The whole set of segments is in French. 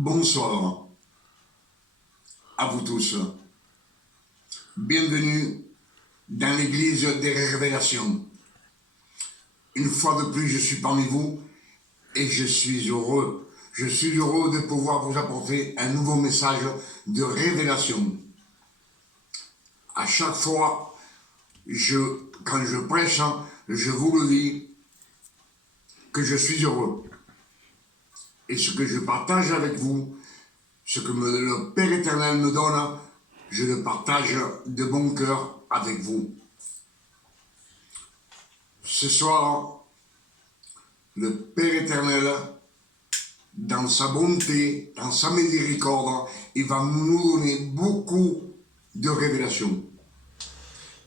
Bonsoir à vous tous. Bienvenue dans l'église des révélations. Une fois de plus, je suis parmi vous et je suis heureux. Je suis heureux de pouvoir vous apporter un nouveau message de révélation. À chaque fois, quand je prêche, je vous le dis que je suis heureux. Et ce que je partage avec vous, ce que le Père éternel me donne, je le partage de bon cœur avec vous. Ce soir, le Père éternel, dans sa bonté, dans sa miséricorde, il va nous donner beaucoup de révélations.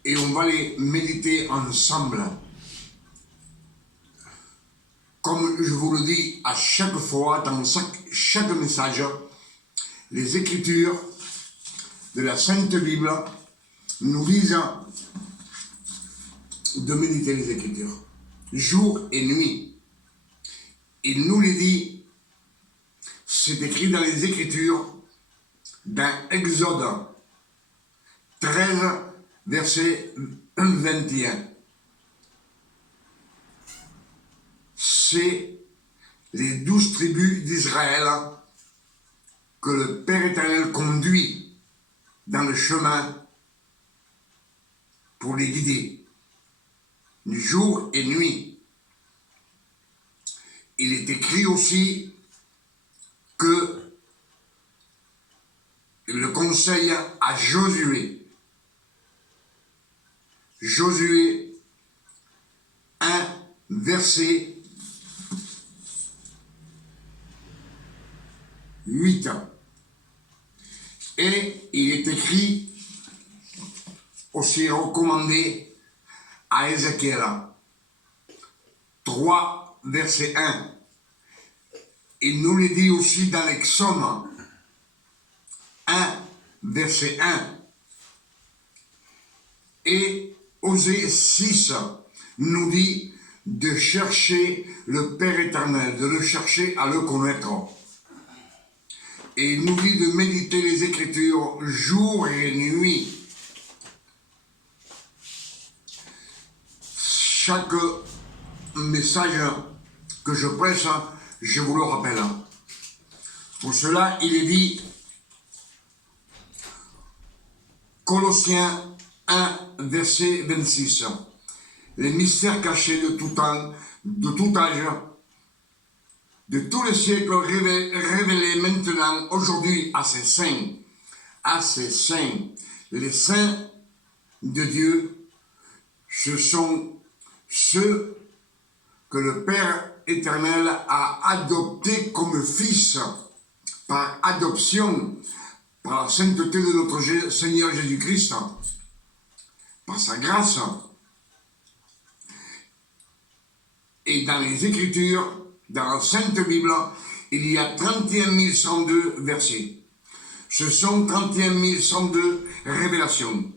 Et on va les méditer ensemble. Comme je vous le dis à chaque fois, dans chaque message, les Écritures de la Sainte Bible nous disent de méditer les Écritures, jour et nuit. Il nous les dit, c'est écrit dans les Écritures, dans Exode 13, verset 21. C'est les 12 tribus d'Israël que le Père éternel conduit dans le chemin pour les guider, jour et nuit. Il est écrit aussi que il le conseille à Josué. Josué 1, verset 8. Et il est écrit aussi recommandé à Ézéchiel 3, verset 1. Il nous le dit aussi dans les Psaumes 1, verset 1. Et Osée 6 nous dit de chercher le Père éternel, de le chercher à le connaître. Et il nous dit de méditer les Écritures jour et nuit. Chaque message que je prêche, je vous le rappelle. Pour cela, il est dit, Colossiens 1, verset 26, les mystères cachés de tout temps, de tout âge, de tous les siècles révélés maintenant, aujourd'hui, à ses saints. Les saints de Dieu, ce sont ceux que le Père éternel a adoptés comme fils, par adoption, par la sainteté de notre Seigneur Jésus-Christ, par sa grâce. Et dans les Écritures, dans la Sainte Bible, il y a 31 102 versets. Ce sont 31 102 révélations,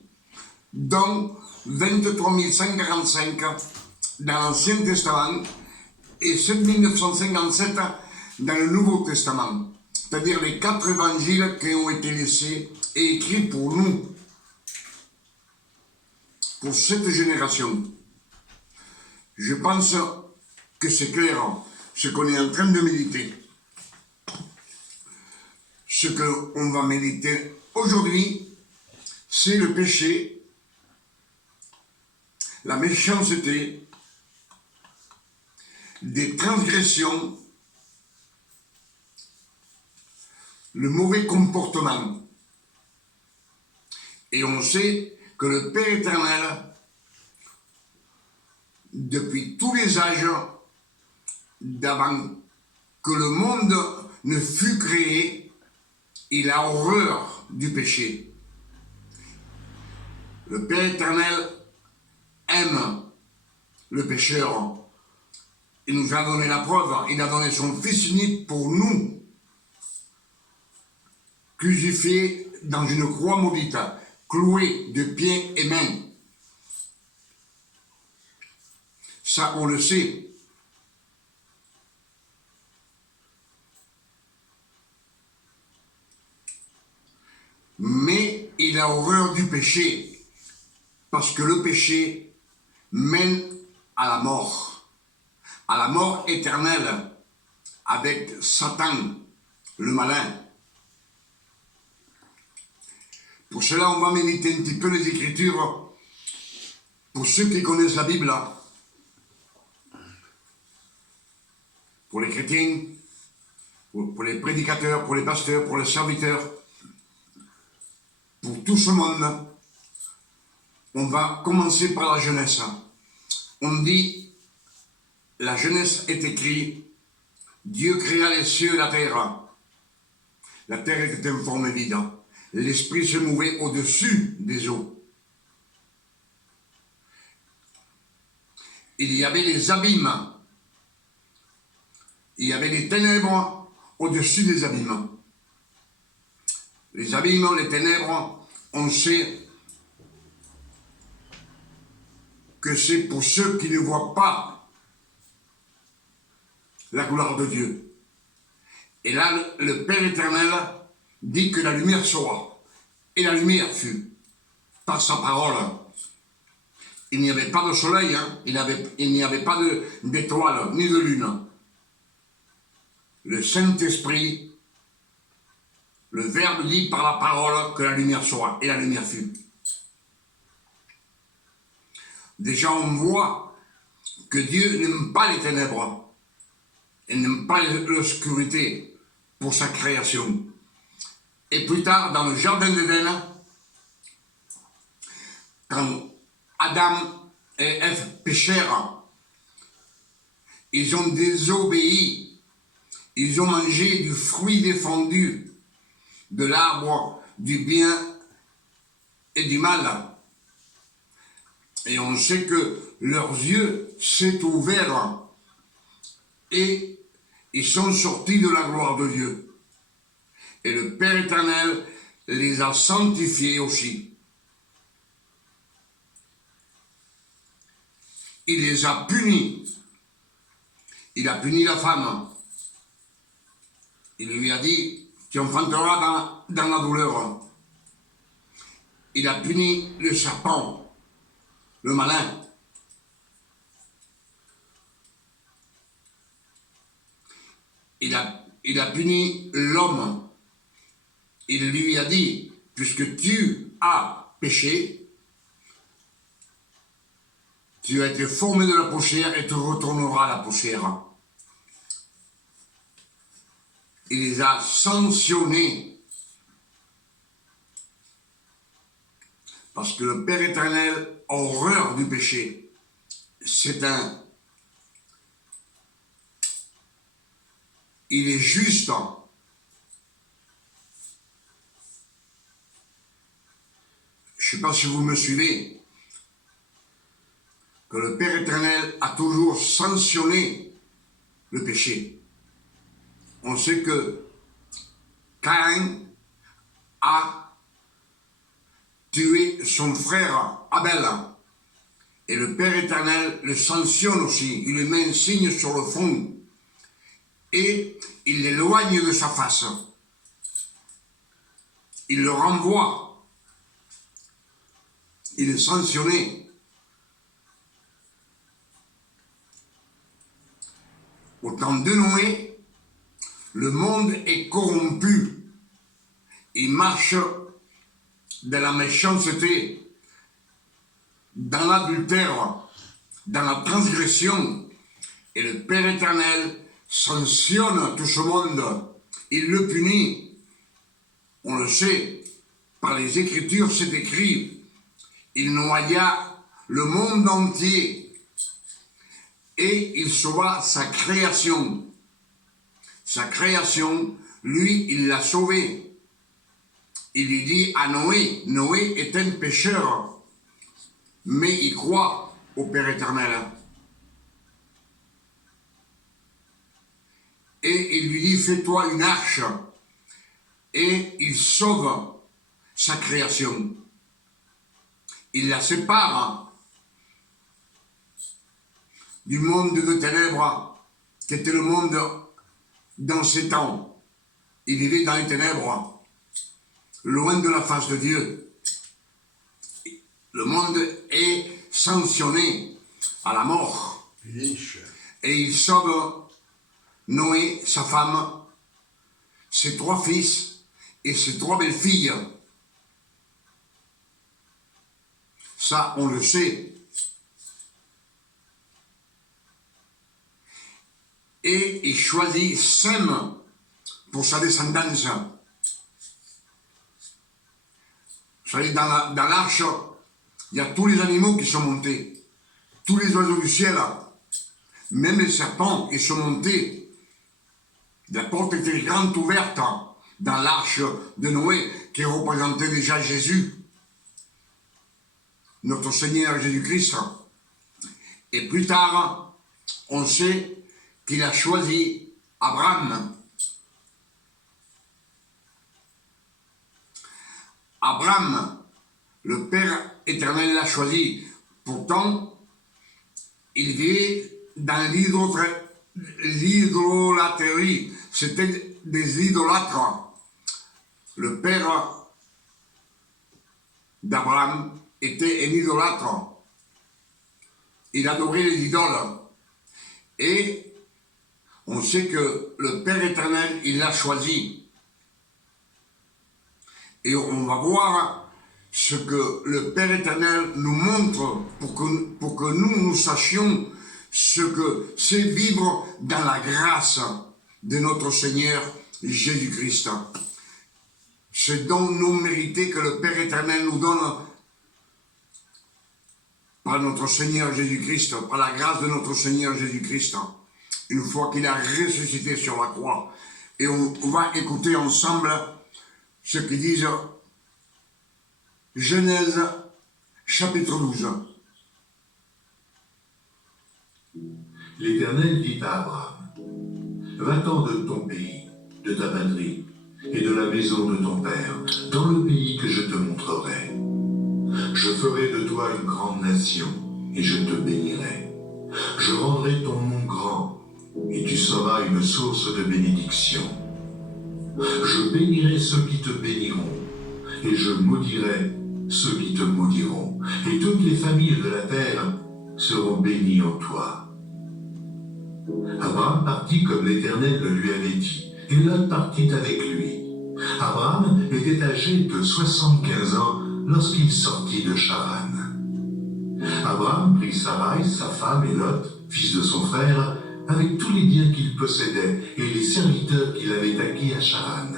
dont 23 145 dans l'Ancien Testament et 7 957 dans le Nouveau Testament, c'est-à-dire les 4 évangiles qui ont été laissés et écrits pour nous, pour cette génération. Je pense que c'est clair ce qu'on est en train de méditer. Ce qu'on va méditer aujourd'hui, c'est le péché, la méchanceté, des transgressions, le mauvais comportement. Et on sait que le Père éternel, depuis tous les âges, d'avant que le monde ne fût créé, il a horreur du péché. Le Père éternel aime le pécheur. Il nous a donné la preuve, il a donné son Fils unique pour nous, crucifié dans une croix maudite, cloué de pieds et mains. Ça, on le sait. Mais il a horreur du péché, parce que le péché mène à la mort éternelle, avec Satan, le malin. Pour cela, on va méditer un petit peu les Écritures, pour ceux qui connaissent la Bible, pour les chrétiens, pour les prédicateurs, pour les pasteurs, pour les serviteurs, pour tout ce monde. On va commencer par la jeunesse. On dit, la jeunesse est écrite, Dieu créa les cieux et la terre. La terre était une forme vide. L'esprit se mouvait au-dessus des eaux. Il y avait les abîmes. Il y avait les ténèbres au-dessus des abîmes. Les abîmes, les ténèbres, on sait que c'est pour ceux qui ne voient pas la gloire de Dieu. Et là, le Père éternel dit que la lumière sera. Et la lumière fut, par sa parole. Il n'y avait pas de soleil, hein, il n'y avait pas d'étoiles, ni de lune. Le Saint-Esprit, le Verbe dit par la parole que la lumière sera. Et la lumière fut. Déjà, on voit que Dieu n'aime pas les ténèbres. Il n'aime pas l'obscurité pour sa création. Et plus tard, dans le jardin d'Éden, quand Adam et Ève péchèrent, ils ont désobéi. Ils ont mangé du fruit défendu de l'arbre du bien et du mal. Et on sait que leurs yeux s'est ouverts et ils sont sortis de la gloire de Dieu. Et le Père éternel les a sanctifiés aussi. Il les a punis. Il a puni la femme. Il lui a dit, tu enfanteras dans la douleur. Il a puni le serpent, le malin. Il a puni l'homme. Il lui a dit, puisque tu as péché, tu as été formé de la poussière et tu retourneras à la poussière. Il les a sanctionnés. Parce que le Père éternel a horreur du péché. Il est juste. Je ne sais pas si vous me suivez. Que le Père éternel a toujours sanctionné le péché. On sait que Caïn a tué son frère Abel. Et le Père éternel le sanctionne aussi. Il lui met un signe sur le front. Et il l'éloigne de sa face. Il le renvoie. Il est sanctionné. Au temps de Noé, le monde est corrompu. Il marche dans la méchanceté, dans l'adultère, dans la transgression. Et le Père éternel sanctionne tout ce monde. Il le punit. On le sait, par les Écritures, c'est écrit. Il noya le monde entier et il sauva sa création. Sa création, lui, il l'a sauvé. Il lui dit à Noé, Noé est un pécheur, mais il croit au Père éternel. Et il lui dit, fais-toi une arche. Et il sauve sa création. Il la sépare du monde de ténèbres, qui était le monde dans ces temps. Il vivait dans les ténèbres. loin de la face de Dieu. Le monde est sanctionné à la mort. Et il sauve Noé, sa femme, ses 3 fils et ses 3 belles-filles. Ça, on le sait. Et il choisit Sem pour sa descendance. Vous savez, dans l'arche, il y a tous les animaux qui sont montés, tous les oiseaux du ciel, même les serpents, ils sont montés. La porte était grande ouverte dans l'arche de Noé, qui représentait déjà Jésus, notre Seigneur Jésus-Christ. Et plus tard, on sait qu'il a choisi Abraham. Abraham, le Père éternel l'a choisi. Pourtant, il vivait dans l'idolâtrie. C'était des idolâtres. Le père d'Abraham était un idolâtre. Il adorait les idoles. Et on sait que le Père éternel, il l'a choisi. Et on va voir ce que le Père éternel nous montre pour que nous sachions ce que c'est vivre dans la grâce de notre Seigneur Jésus-Christ. Ce don non mérité que le Père éternel nous donne par notre Seigneur Jésus-Christ, par la grâce de notre Seigneur Jésus-Christ, une fois qu'il a ressuscité sur la croix. Et on va écouter ensemble ce qu'ils disent Genèse chapitre 12. L'Éternel dit à Abraham, va-t'en de ton pays, de ta patrie et de la maison de ton père, dans le pays que je te montrerai. Je ferai de toi une grande nation et je te bénirai. Je rendrai ton nom grand et tu seras une source de bénédiction. Je bénirai ceux qui te béniront et je maudirai ceux qui te maudiront. Et toutes les familles de la terre seront bénies en toi. Abraham partit comme l'Éternel le lui avait dit, et Lot partit avec lui. Abraham était âgé de 75 ans lorsqu'il sortit de Charan. Abraham prit Sarai, sa femme, et Lot, fils de son frère, avec tous les biens qu'il possédait et les serviteurs qu'il avait acquis à Charan.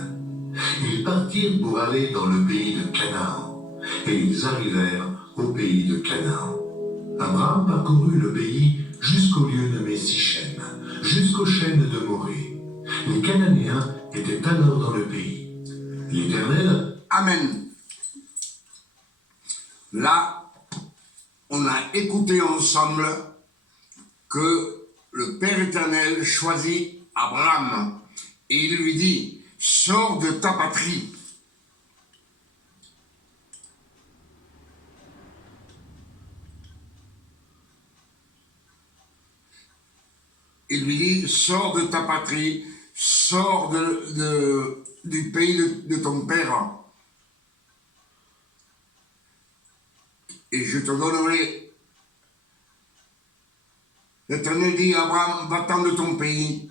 Ils partirent pour aller dans le pays de Canaan, et ils arrivèrent au pays de Canaan. Abraham parcourut le pays jusqu'au lieu nommé Sichem, jusqu'aux chênes de Morée. Les Cananéens étaient alors dans le pays. L'Éternel... Amen. Là, on a écouté ensemble que le Père éternel choisit Abraham et il lui dit, sors de ta patrie. Il lui dit, sors de ta patrie, sors du pays de ton père. Et je te donnerai. L'Éternel dit à Abraham, va-t'en de ton pays,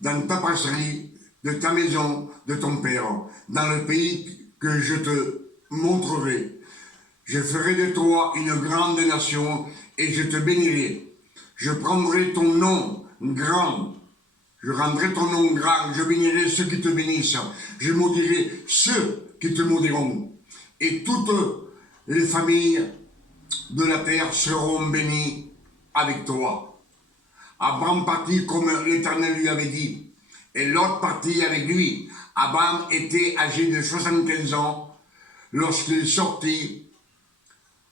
dans ta brasserie, de ta maison, de ton père, dans le pays que je te montrerai. Je ferai de toi une grande nation et je te bénirai. Je prendrai ton nom grand. Je rendrai ton nom grand. Je bénirai ceux qui te bénissent. Je maudirai ceux qui te maudiront. Et toutes les familles de la terre seront bénies avec toi. Abraham partit comme l'Éternel lui avait dit. Et l'autre partit avec lui. Abraham était âgé de 75 ans lorsqu'il sortit.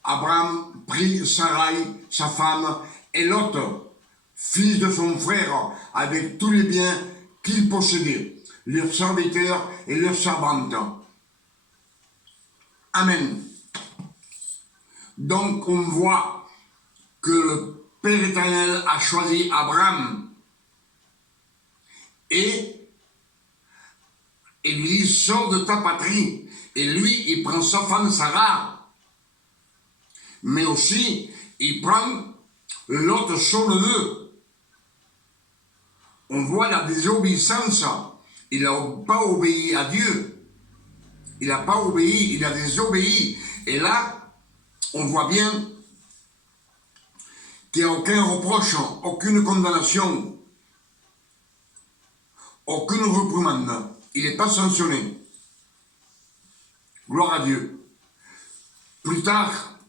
Abraham prit Sarai, sa femme, et Lot, fils de son frère, avec tous les biens qu'il possédait, leurs serviteurs et leurs servantes. Amen. Donc on voit que le Père éternel a choisi Abraham et lui dit, sors de ta patrie. Et lui, il prend sa femme Sarah. Mais aussi, il prend l'autre son neveu. On voit la désobéissance. Il n'a pas obéi à Dieu. Il n'a pas obéi, il a désobéi. Et là, on voit bien qu'il n'y a aucun reproche, aucune condamnation, aucune reprimande. Il n'est pas sanctionné. Gloire à Dieu. Plus tard,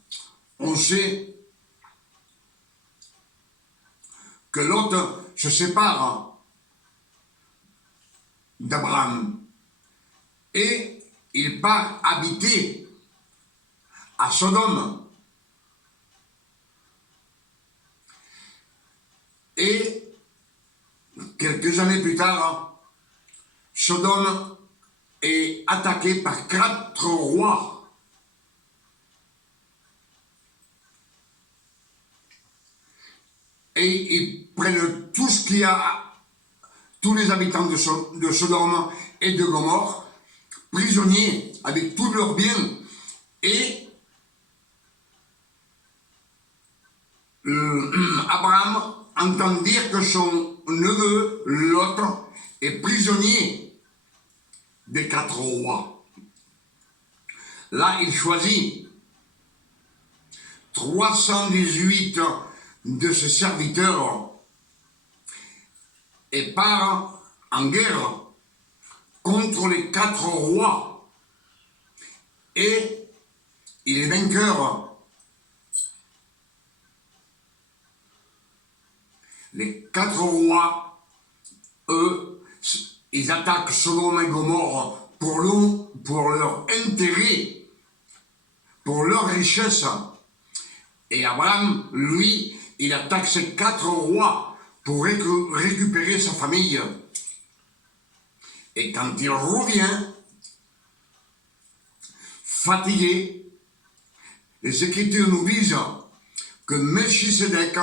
on sait que Lot se sépare d'Abraham et il part habiter à Sodome. Et quelques années plus tard, Sodome est attaqué par 4 rois. Et ils prennent tout ce qu'il y a, tous les habitants de Sodome et de Gomorrhe, prisonniers avec tous leurs biens. Et Abraham entend dire que son neveu, Lot, est prisonnier des 4 rois. Là, il choisit 318 de ses serviteurs et part en guerre contre les 4 rois. Et il est vainqueur. Les 4 rois, eux, ils attaquent Sodome et Gomorrhe pour leur intérêt, pour leur richesse. Et Abraham, lui, il attaque ces 4 rois pour récupérer sa famille. Et quand il revient, fatigué, les Écritures nous disent que Melchisédek,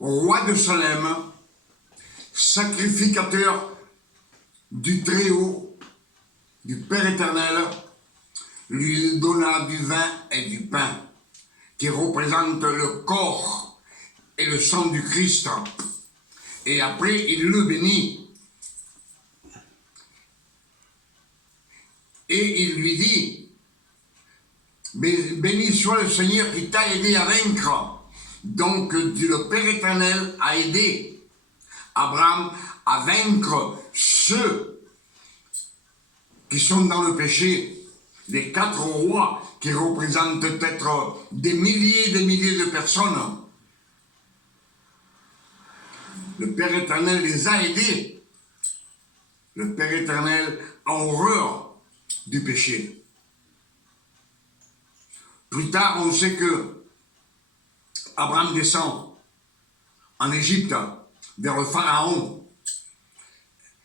roi de Salem, sacrificateur du Très-Haut, du Père éternel, lui donna du vin et du pain, qui représentent le corps et le sang du Christ. Et après, il le bénit. Et il lui dit, béni soit le Seigneur qui t'a aidé à vaincre. Donc le Père éternel a aidé Abraham à vaincre ceux qui sont dans le péché, les 4 rois qui représentent peut-être des milliers et des milliers de personnes. Le Père éternel les a aidés. Le Père éternel a horreur du péché. Plus tard, on sait que Abraham descend en Égypte vers le Pharaon.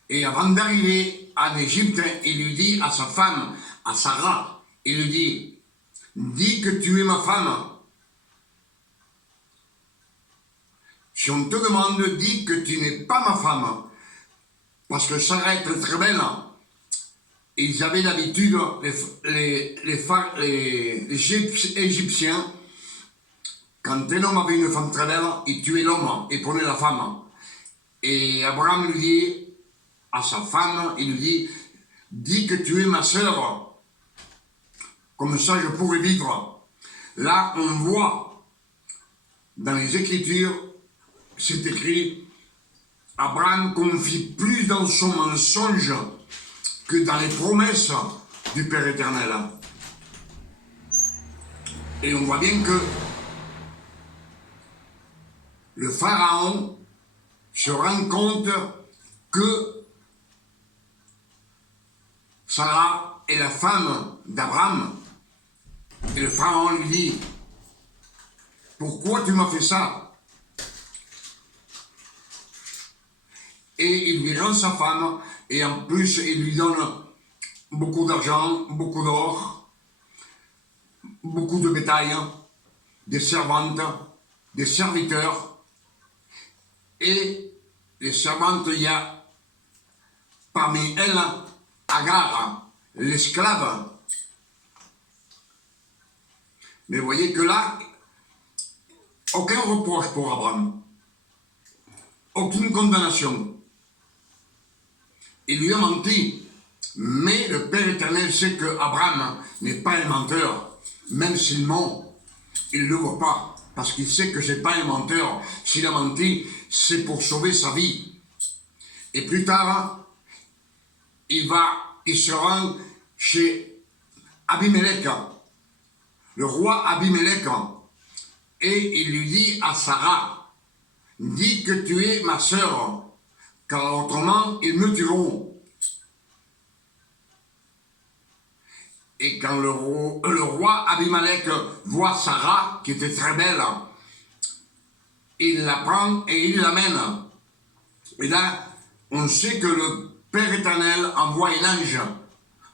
Et avant d'arriver en Égypte, il lui dit à sa femme, à Sarah, il lui dit, dis que tu es ma femme. Si on te demande, dis que tu n'es pas ma femme. Parce que Sarah est très belle. Ils avaient l'habitude, les Égyptiens, quand un homme avait une femme très belle, il tuait l'homme et prenait la femme. Et Abraham lui dit à sa femme, il lui dit, dis que tu es ma sœur, comme ça je pourrais vivre. Là, on voit dans les Écritures, c'est écrit, Abraham confie plus dans son mensonge que dans les promesses du Père éternel. Et on voit bien que le Pharaon se rend compte que Sarah est la femme d'Abraham. Et le Pharaon lui dit, pourquoi tu m'as fait ça? Et il lui rend sa femme, et en plus il lui donne beaucoup d'argent, beaucoup d'or, beaucoup de bétail, des servantes, des serviteurs. Et les servantes, il y a parmi elles Agar, l'esclave. Mais voyez que là, aucun reproche pour Abraham, aucune condamnation. Il lui a menti, mais le Père éternel sait que Abraham n'est pas un menteur, même s'il ment, il ne le voit pas, parce qu'il sait que ce n'est pas un menteur. S'il a menti, c'est pour sauver sa vie. Et plus tard, il se rend chez Abimelech, le roi Abimelech, et il lui dit à Sarah, dis que tu es ma sœur, car autrement ils me tueront. Et quand le roi Abimelech voit Sarah, qui était très belle, il la prend et il l'amène. Et là, on sait que le Père éternel envoie un ange,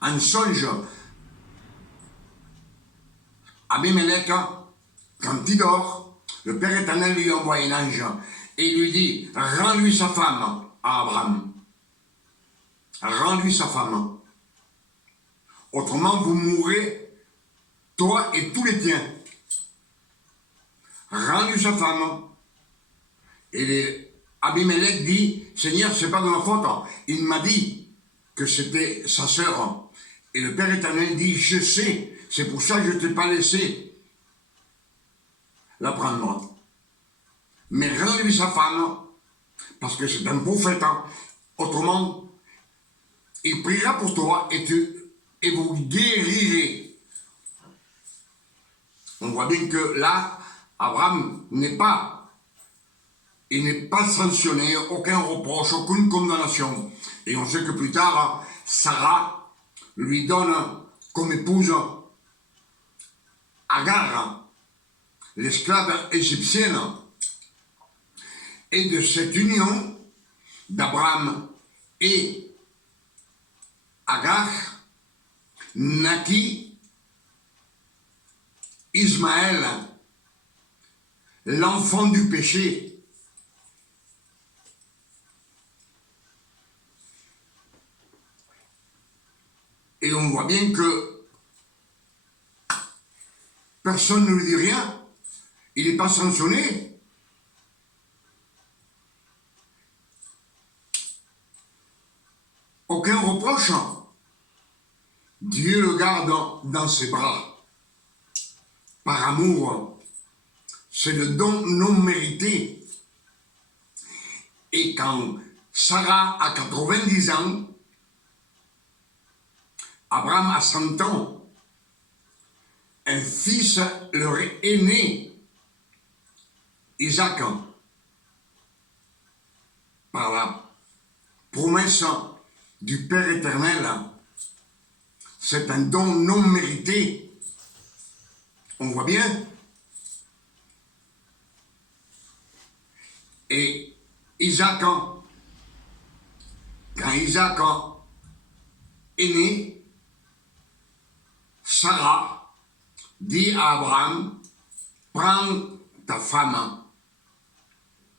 un songe. Abimelech, quand il dort, le Père éternel lui envoie un ange et lui dit, rends-lui sa femme à Abraham. Rends-lui sa femme. Autrement, vous mourrez, toi et tous les tiens. Rends-lui sa femme. Et Abimelech dit, Seigneur, c'est pas de ma faute. Il m'a dit que c'était sa sœur. Et le Père éternel dit, je sais, c'est pour ça que je ne t'ai pas laissé la prendre. Mais rends-lui sa femme, parce que c'est un prophète. Autrement, il priera pour toi et vous guérirez. On voit bien que là, Abraham n'est pas sanctionné, aucun reproche, aucune condamnation. Et on sait que plus tard, Sarah lui donne comme épouse Agar, l'esclave égyptienne. Et de cette union d'Abraham et Agar naquit Ismaël, l'enfant du péché. Et on voit bien que personne ne lui dit rien, il n'est pas sanctionné. Aucun reproche. Dieu le garde dans ses bras. Par amour, c'est le don non mérité. Et quand Sarah a 90 ans, Abraham a 100 ans, un fils leur est né, Isaac, par la promesse du Père éternel. C'est un don non mérité. On voit bien. Et Isaac, quand Isaac est né, Sarah dit à Abraham, prends ta femme,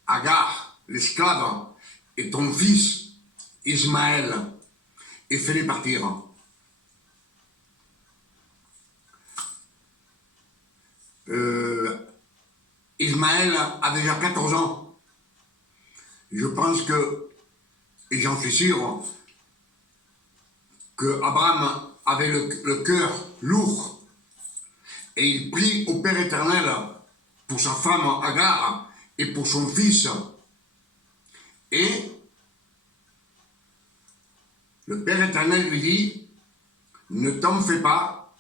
Agar, l'esclave, et ton fils, Ismaël, et fais-les partir. Ismaël a déjà 14 ans. Je pense que, et j'en suis sûr, que Abraham avait le cœur lourd et il prie au Père éternel pour sa femme Agar et pour son fils. Et le Père éternel lui dit, ne t'en fais pas,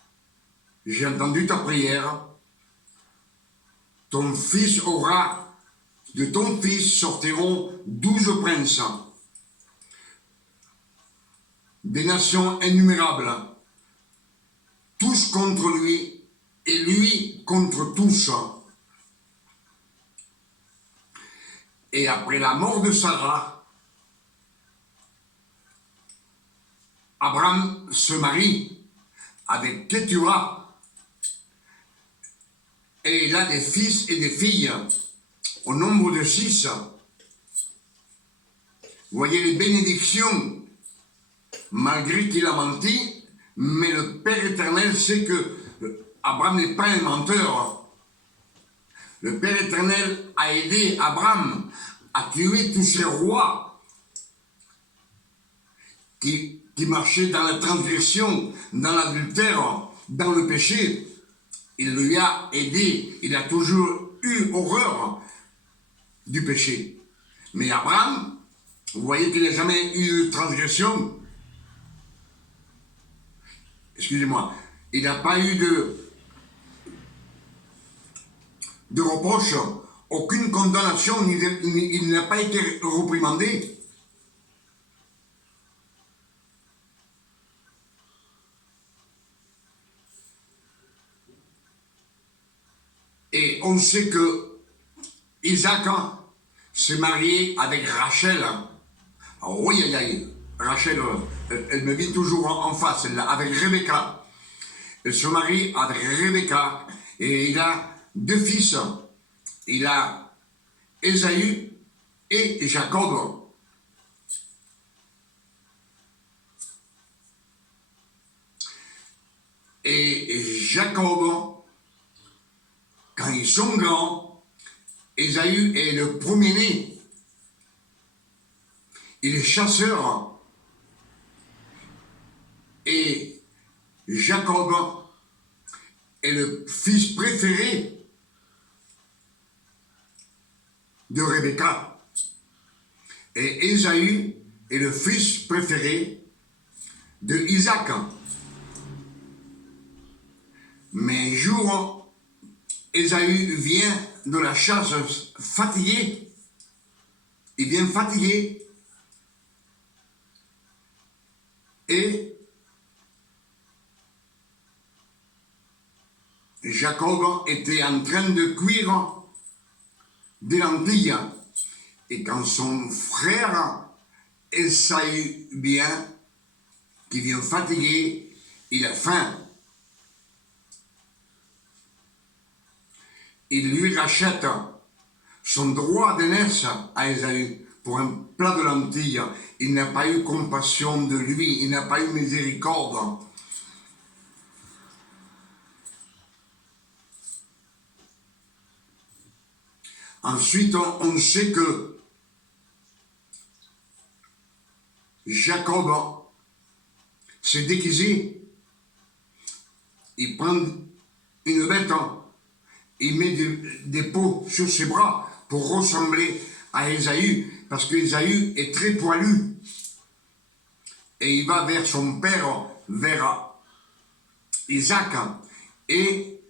j'ai entendu ta prière, ton fils aura, de ton fils sortiront 12 princes, des nations innumérables, tous contre lui et lui contre tous. Et après la mort de Sarah, Abraham se marie avec Ketura et il a des fils et des filles au nombre de 6. Vous voyez les bénédictions malgré qu'il a menti, mais le Père éternel sait que Abraham n'est pas un menteur. Le Père éternel a aidé Abraham à tuer tous ces rois qui marchaient dans la transgression, dans l'adultère, dans le péché. Il lui a aidé, il a toujours eu horreur du péché. Mais Abraham, vous voyez qu'il n'a jamais eu de transgression. Excusez-moi, il n'a pas eu de reproche, aucune condamnation, il n'a pas été reprimandé. Et on sait que Isaac s'est marié avec Rachel. Alors, oui, Rachel, elle me vient toujours en face, avec Rebecca. Elle se marie avec Rebecca et il a 2 fils. Il a Ésaü et Jacob. Et Jacob, quand ils sont grands, Ésaü est le premier-né. Il est chasseur. Et Jacob est le fils préféré de Rebecca. Et Ésaü est le fils préféré de Isaac. Mais un jour, Ésaü vient de la chasse fatigué. Il vient fatigué. Et Jacob était en train de cuire des lentilles. Et quand son frère Ésaü vient, qui vient fatigué, il a faim. Il lui rachète son droit d'aînesse à Ésaü pour un plat de lentilles. Il n'a pas eu compassion de lui, il n'a pas eu miséricorde. Ensuite, on sait que Jacob s'est déguisé. Il prend une bête, il met des peaux sur ses bras pour ressembler à Ésaü, parce qu'Ésaü est très poilu. Et il va vers son père, vers Isaac, et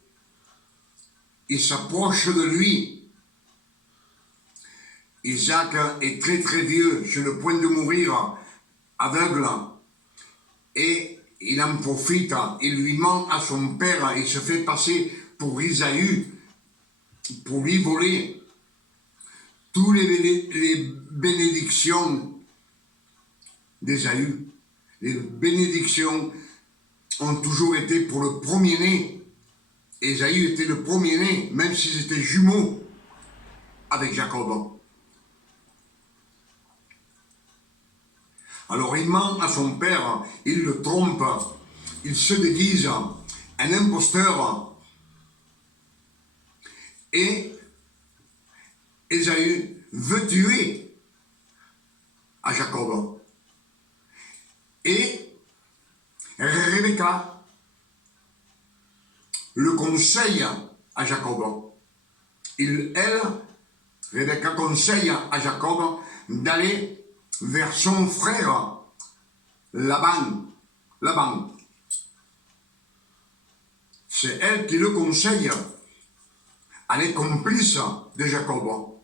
il s'approche de lui. Isaac est très très vieux, sur le point de mourir, aveugle, et il en profite, il lui ment à son père, il se fait passer pour Ésaü, pour lui voler toutes les bénédictions d'Ésaü. Les bénédictions ont toujours été pour le premier-né. Ésaü était le premier-né, même s'ils étaient jumeaux avec Jacob. Alors il ment à son père, il le trompe, il se déguise, un imposteur. Et Ésaü veut tuer à Jacob. Et Rebecca le conseille à Jacob. Rebecca conseille à Jacob d'aller vers son frère Laban. C'est elle qui le conseille. Elle est complice de Jacob.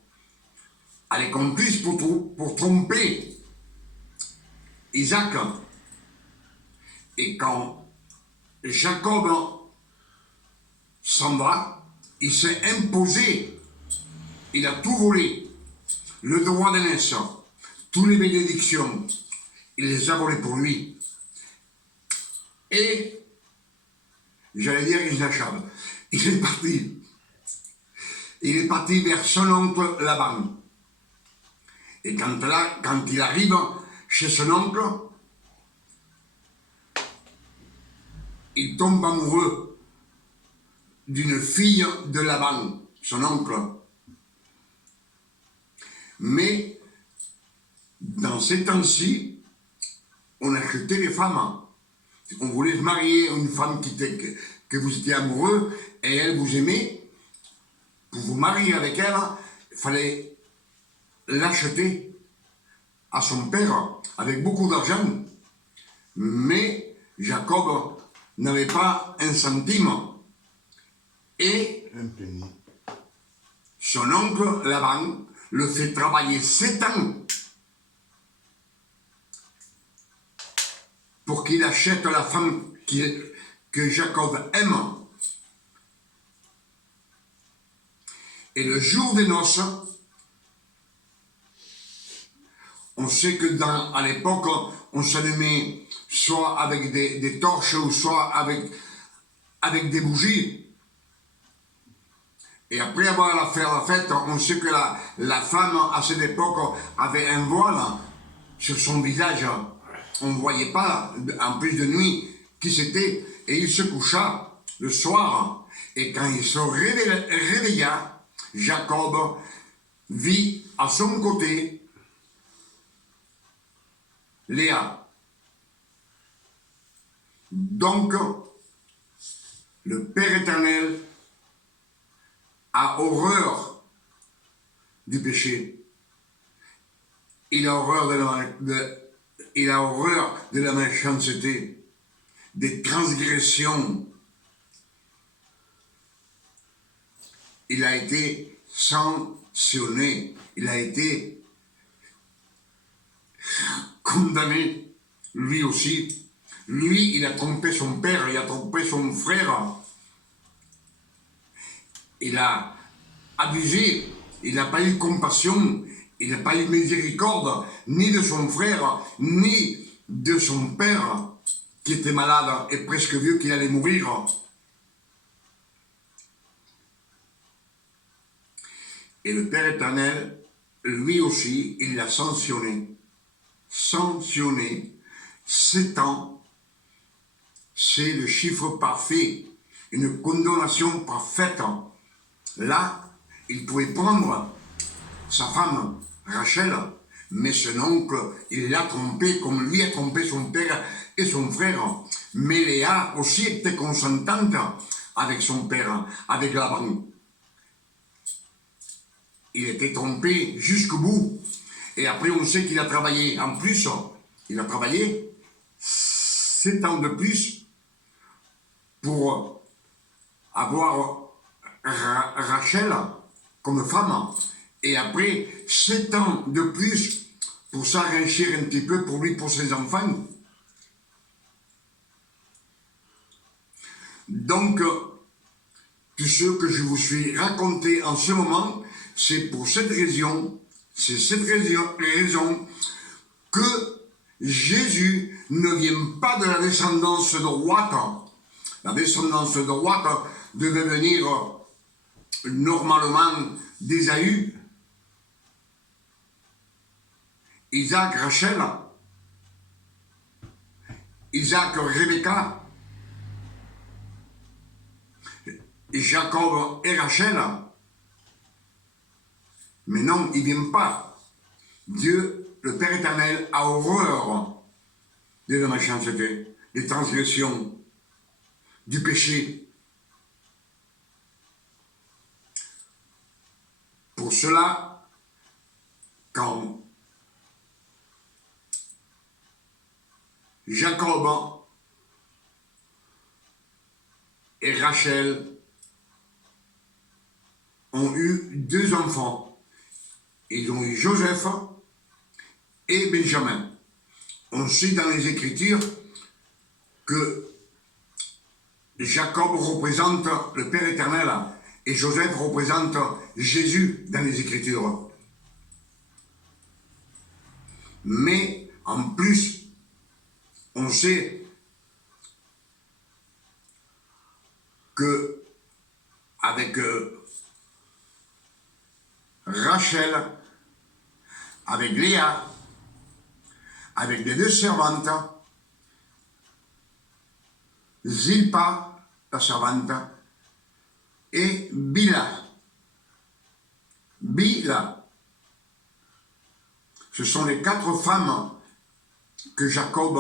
Elle est complice pour tromper Isaac. Et quand Jacob s'en va, il s'est imposé. Il a tout volé. Le droit d'aînesse, toutes les bénédictions, il les a volées pour lui. Et, j'allais dire Isachab, il est parti. Il est parti vers son oncle Laban. Et quand il arrive chez son oncle, il tombe amoureux d'une fille de Laban, son oncle. Mais dans ces temps-ci, on achetait les femmes. On voulait se marier à une femme que vous étiez amoureux et elle vous aimait. Pour vous marier avec elle, il fallait l'acheter à son père avec beaucoup d'argent. Mais Jacob n'avait pas un centime. Et son oncle Laban le fait travailler 7 ans pour qu'il achète la femme que Jacob aime. Et le jour des noces, on sait que à l'époque, on s'allumait soit avec des torches ou soit avec des bougies. Et après avoir fait la fête, on sait que la femme, à cette époque, avait un voile sur son visage. On ne voyait pas, en plus de nuit, qui c'était. Et il se coucha le soir. Et quand il se réveilla, Jacob vit à son côté Léa. Donc, le Père éternel a horreur du péché. Il a horreur de la méchanceté, des transgressions. Il a été sanctionné, il a été condamné, lui aussi. Lui, il a trompé son père, il a trompé son frère. Il a abusé, il n'a pas eu compassion, il n'a pas eu miséricorde, ni de son frère, ni de son père, qui était malade et presque vieux, qu'il allait mourir. Et le Père éternel, lui aussi, il l'a sanctionné. Sanctionné. 7 ans, c'est le chiffre parfait, une condamnation parfaite. Là, il pouvait prendre sa femme, Rachel, mais son oncle, il l'a trompé comme lui a trompé son père et son frère. Mais Léa aussi était consentante avec son père, avec Laban. Il était trompé jusqu'au bout. Et après, on sait qu'il a travaillé en plus. Il a travaillé 7 ans de plus pour avoir Rachel comme femme. Et après, 7 ans de plus pour s'enrichir un petit peu pour lui, pour ses enfants. Donc, tout ce que je vous suis raconté en ce moment, c'est pour cette raison, que Jésus ne vient pas de la descendance droite. La descendance droite devait venir normalement d'Ésaü, Isaac, Rachel, Isaac, Rebecca, Jacob et Rachel. Mais non, il ne vient pas. Dieu, le Père éternel, a horreur de la méchanceté, des transgressions, du péché. Pour cela, quand Jacob et Rachel ont eu 2 enfants, ils ont eu Joseph et Benjamin. On sait dans les Écritures que Jacob représente le Père éternel et Joseph représente Jésus dans les Écritures. Mais en plus, on sait que avec Rachel, avec Léa, avec les 2 servantes, Zilpa, la servante, et Bila. Bila. Ce sont les 4 femmes que Jacob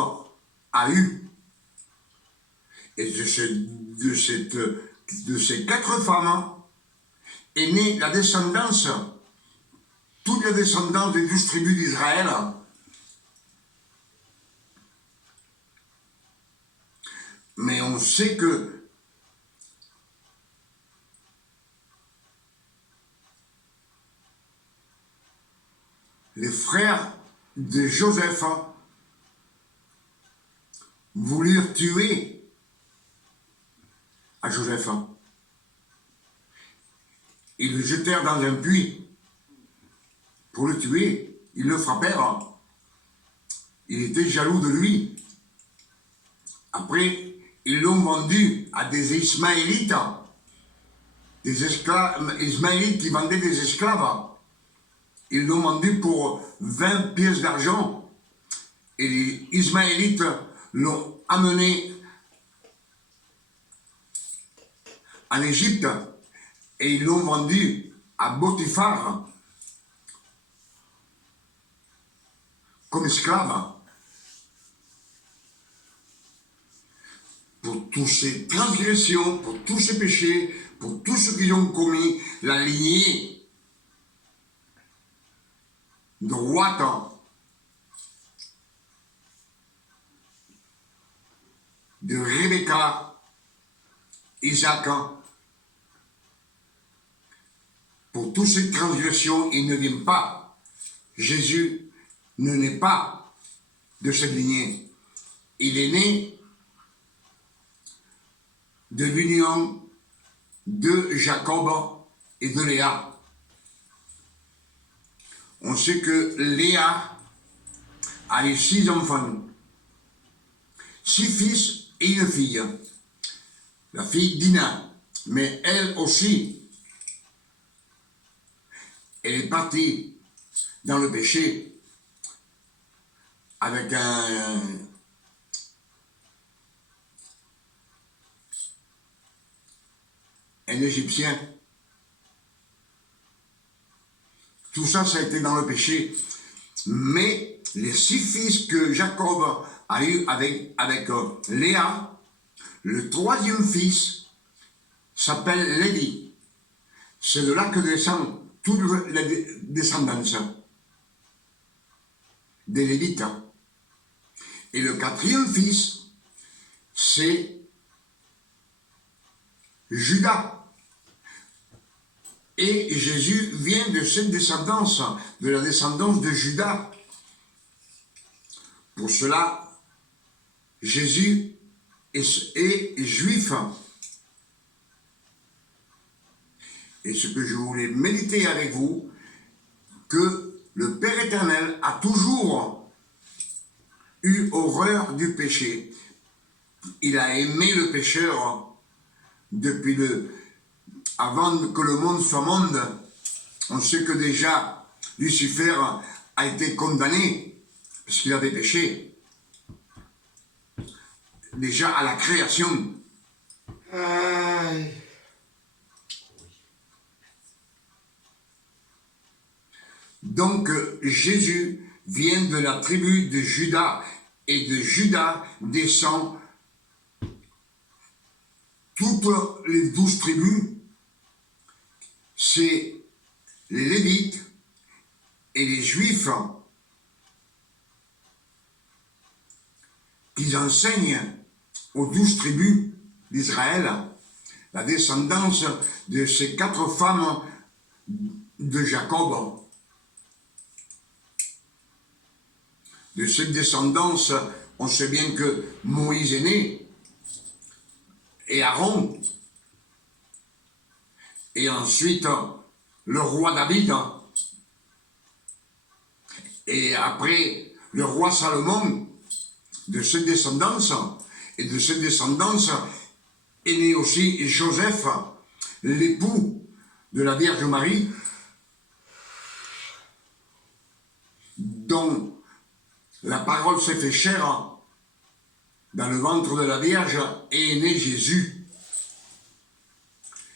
a eues. Et de ces 4 femmes est née la descendance, toute la descendance des 12 tribus d'Israël. Mais on sait que les frères de Joseph voulurent tuer à Joseph. Ils le jetèrent dans un puits pour le tuer. Ils le frappèrent. Il était jaloux de lui. Après, ils l'ont vendu à des Ismaélites, des esclaves, Ismaélites qui vendaient des esclaves. Ils l'ont vendu pour 20 pièces d'argent. Et les Ismaélites l'ont amené en Égypte et ils l'ont vendu à Potiphar comme esclave. Pour toutes ces transgressions, pour tous ces péchés, pour tout ce qu'ils ont commis, la lignée droite de Rebecca, Isaac, pour toutes ces transgressions, il ne vient pas. Jésus ne naît pas de cette lignée. Il est né de l'union de Jacob et de Léa. On sait que Léa a eu 6 enfants, 6 fils et une fille, la fille Dina. Mais elle aussi, elle est partie dans le péché avec un Égyptien. Tout ça, ça a été dans le péché. Mais les 6 fils que Jacob a eu avec Léa, le 3e fils s'appelle Lévi. C'est de là que descend toute la descendance des Lévites. Et le 4e fils, c'est Judas. Et Jésus vient de cette descendance, de la descendance de Judas. Pour cela, Jésus est juif. Et ce que je voulais méditer avec vous, que le Père éternel a toujours eu horreur du péché. Il a aimé le pécheur depuis avant que le monde soit monde. On sait que déjà Lucifer a été condamné parce qu'il avait péché. Déjà à la création. Donc Jésus vient de la tribu de Judas et de Judas descend toutes les 12 tribus. C'est les Lévites et les Juifs qui enseignent aux 12 tribus d'Israël la descendance de ces 4 femmes de Jacob. De cette descendance, on sait bien que Moïse est né, et Aaron, et ensuite le roi David, et après le roi Salomon. De cette descendance, et de cette descendance est né aussi Joseph, l'époux de la Vierge Marie, dont la parole s'est fait chair dans le ventre de la Vierge est né Jésus.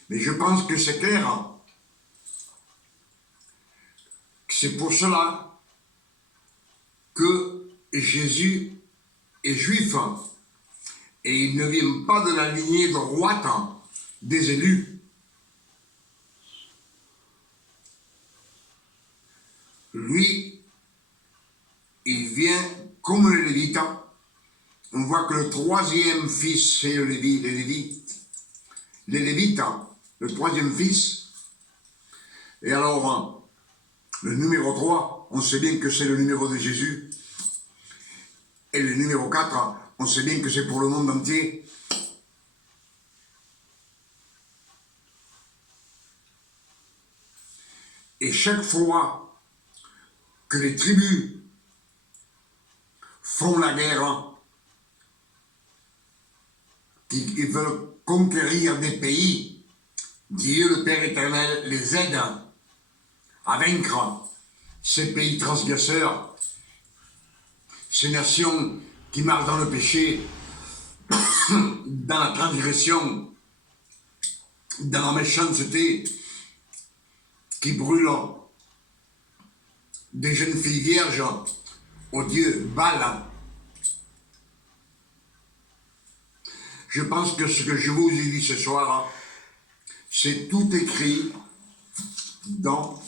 Mais je pense que c'est clair. C'est pour cela que Jésus est juif et il ne vient pas de la lignée droite des élus. Lui, il vient comme le Lévite. On voit que le troisième fils, c'est les Lévites, le troisième fils. Et alors, le numéro 3, on sait bien que c'est le numéro de Jésus. Et le numéro 4, on sait bien que c'est pour le monde entier. Et chaque fois que les tribus font la guerre, qu'ils veulent conquérir des pays, Dieu le Père éternel les aide à vaincre ces pays transgresseurs, ces nations qui marchent dans le péché, dans la transgression, dans la méchanceté, qui brûlent des jeunes filles vierges au dieu Baal. Je pense que ce que je vous ai dit ce soir, c'est tout écrit dans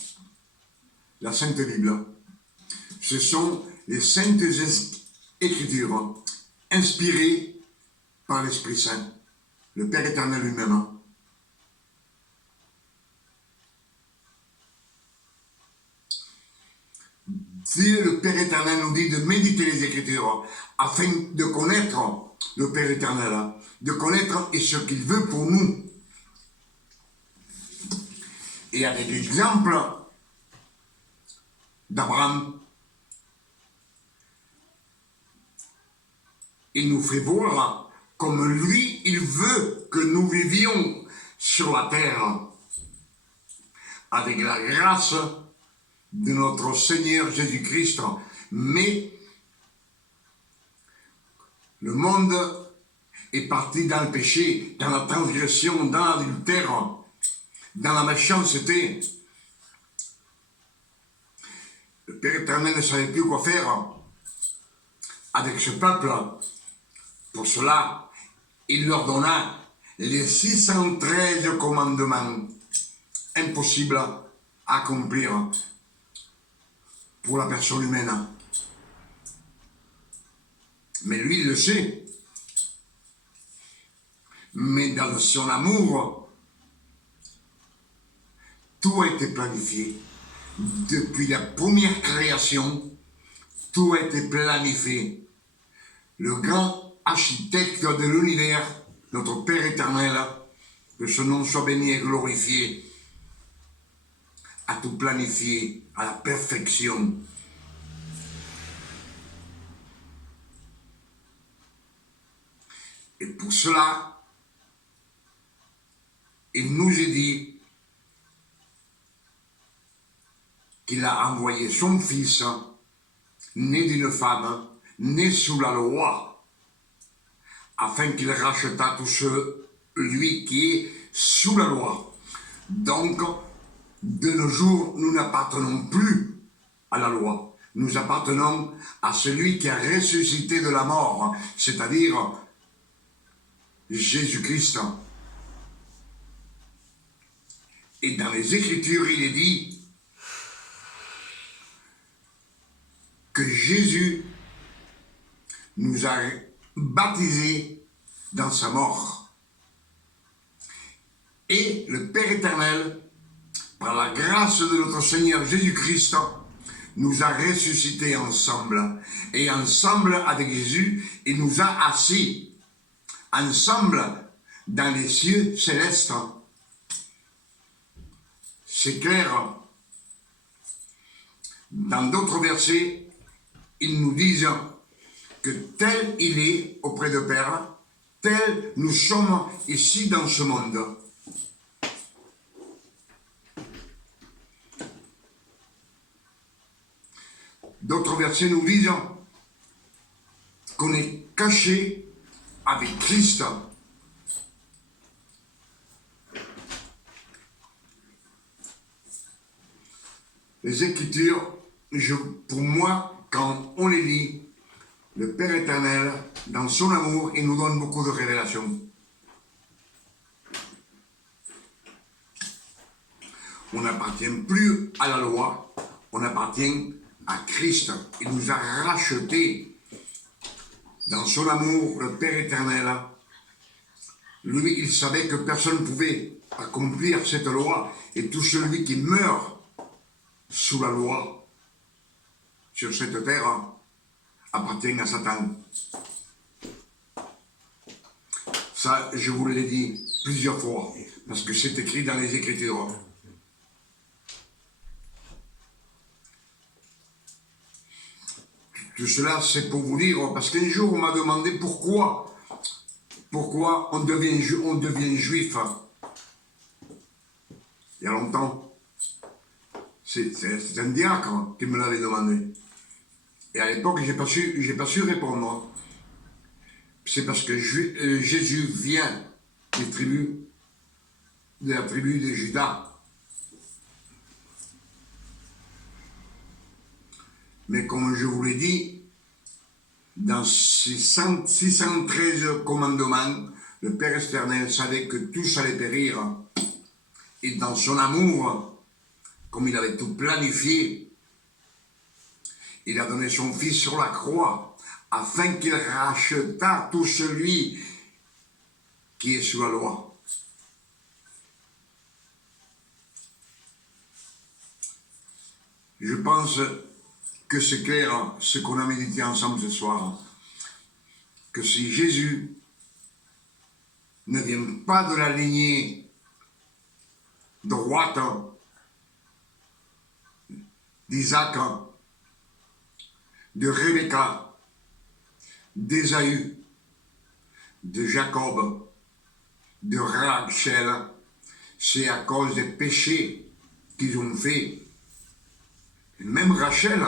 la Sainte Bible. Ce sont les Saintes Écritures inspirées par l'Esprit Saint, le Père éternel lui-même. Dieu, le Père éternel, nous dit de méditer les Écritures afin de connaître le Père éternel, de connaître ce qu'il veut pour nous. Et avec l'exemple d'Abraham, il nous fait voir comme lui, il veut que nous vivions sur la terre avec la grâce de notre Seigneur Jésus-Christ. Mais le monde est parti dans le péché, dans la transgression, dans l'adultère, dans la méchanceté. Le Père éternel ne savait plus quoi faire avec ce peuple. Pour cela, il leur donna les 613 commandements impossibles à accomplir pour la personne humaine. Mais lui, il le sait. Mais dans son amour, tout a été planifié. Depuis la première création, tout a été planifié. Le grand architecte de l'univers, notre Père éternel, que son nom soit béni et glorifié, a tout planifié à la perfection. Et pour cela, il nous a dit qu'il a envoyé son fils, né d'une femme, né sous la loi, afin qu'il racheta tous ceux, lui qui est sous la loi. Donc, de nos jours, nous n'appartenons plus à la loi. Nous appartenons à celui qui a ressuscité de la mort, c'est-à-dire Jésus-Christ. Et dans les Écritures, il est dit que Jésus nous a baptisés dans sa mort. Et le Père éternel, par la grâce de notre Seigneur Jésus-Christ, nous a ressuscités ensemble. Et ensemble avec Jésus, il nous a assis ensemble dans les cieux célestes. C'est clair. Dans d'autres versets, ils nous disent que tel il est auprès de Père, tel nous sommes ici dans ce monde. D'autres versets nous disent qu'on est caché avec Christ. Les Écritures, pour moi, quand on les lit, le Père éternel, dans son amour, il nous donne beaucoup de révélations. On n'appartient plus à la loi, on appartient à Christ. Il nous a rachetés. Dans son amour, le Père éternel, lui, il savait que personne ne pouvait accomplir cette loi, et tout celui qui meurt sous la loi, sur cette terre, appartient à Satan. Ça, je vous l'ai dit plusieurs fois, parce que c'est écrit dans les Écritures. Tout cela, c'est pour vous dire, parce qu'un jour, on m'a demandé pourquoi on devient juif. Il y a longtemps. C'est un diacre qui me l'avait demandé. Et à l'époque, j'ai pas su répondre. C'est parce que Jésus vient de la tribu de Juda. Mais comme je vous l'ai dit, dans ces 613 commandements, le Père éternel savait que tous allaient périr. Et dans son amour, comme il avait tout planifié, il a donné son Fils sur la croix, afin qu'il rachetât tout celui qui est sous la loi. Je pense que c'est clair ce qu'on a médité ensemble ce soir, que si Jésus ne vient pas de la lignée droite d'Isaac, de Rebecca, d'Ésaü, de Jacob, de Rachel, c'est à cause des péchés qu'ils ont fait. Et même Rachel,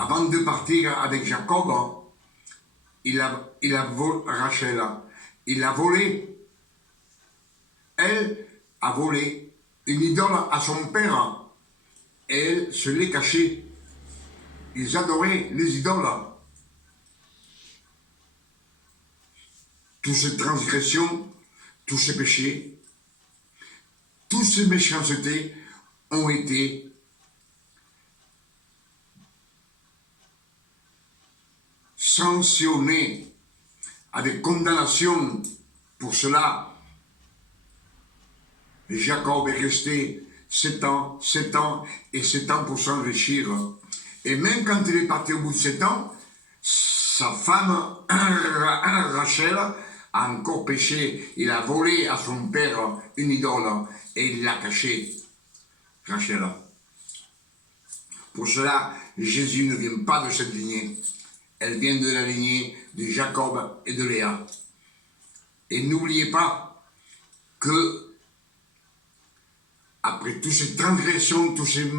avant de partir avec Jacob, il a volé. Elle a volé une idole à son père. Elle se l'est cachée. Ils adoraient les idoles. Toutes ces transgressions, tous ces péchés, toutes ces méchancetés ont été sanctionnées avec condamnation. Pour cela, Jacob est resté 7 ans et 7 ans pour s'enrichir. Et même quand il est parti au bout de 7 ans, sa femme, Rachel, a encore péché. Il a volé à son père une idole et il l'a cachée, Rachel. Pour cela, Jésus ne vient pas de cette lignée. Elle vient de la lignée de Jacob et de Léa. Et n'oubliez pas que après toutes ces transgressions, toutes ces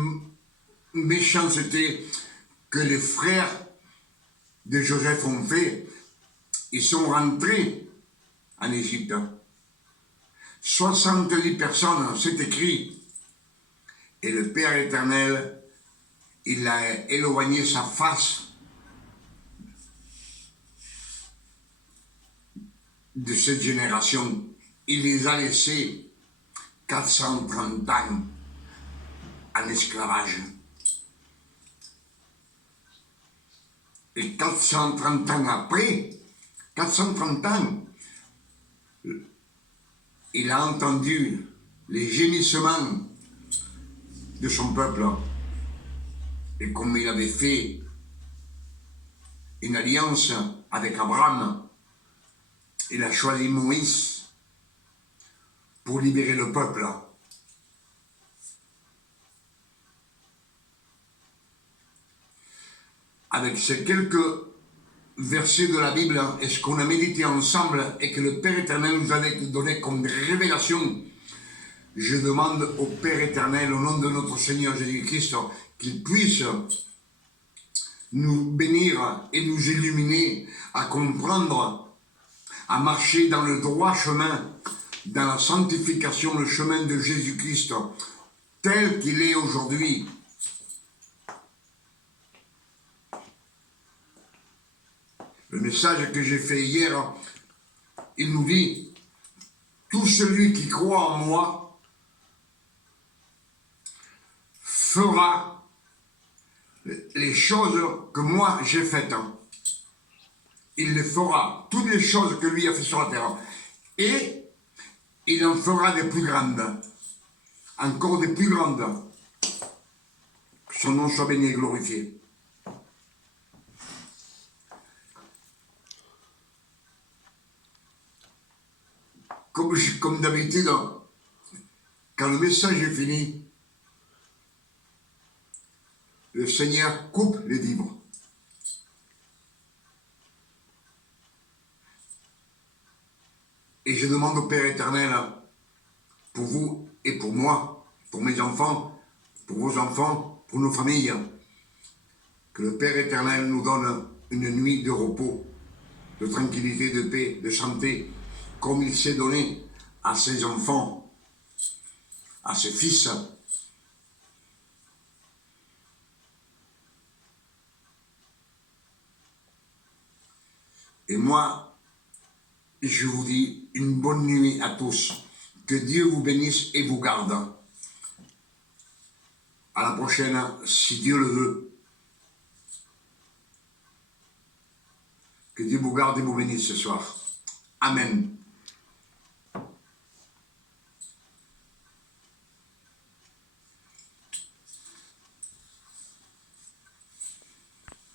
méchancetés que les frères de Joseph ont fait, ils sont rentrés en Égypte. 70 personnes, c'est écrit. Et le Père éternel, il a éloigné sa face de cette génération. Il les a laissés 430 ans en esclavage. Et 430 ans après, 430 ans, il a entendu les gémissements de son peuple. Et comme il avait fait une alliance avec Abraham, il a choisi Moïse pour libérer le peuple. Avec ces quelques versets de la Bible et ce qu'on a médité ensemble et que le Père éternel nous a donné comme révélation, je demande au Père éternel, au nom de notre Seigneur Jésus-Christ, qu'il puisse nous bénir et nous illuminer à comprendre à marcher dans le droit chemin, dans la sanctification, le chemin de Jésus-Christ, tel qu'il est aujourd'hui. Le message que j'ai fait hier, il nous dit, tout celui qui croit en moi fera les choses que moi j'ai faites. Il les fera, toutes les choses que lui a fait sur la terre. Et il en fera des plus grandes, encore des plus grandes. Que son nom soit béni et glorifié. Comme d'habitude, quand le message est fini, le Seigneur coupe les livres. Et je demande au Père éternel, pour vous et pour moi, pour mes enfants, pour vos enfants, pour nos familles, que le Père éternel nous donne une nuit de repos, de tranquillité, de paix, de santé, comme il s'est donné à ses enfants, à ses fils. Et moi, je vous dis une bonne nuit à tous. Que Dieu vous bénisse et vous garde. À la prochaine, si Dieu le veut. Que Dieu vous garde et vous bénisse ce soir. Amen.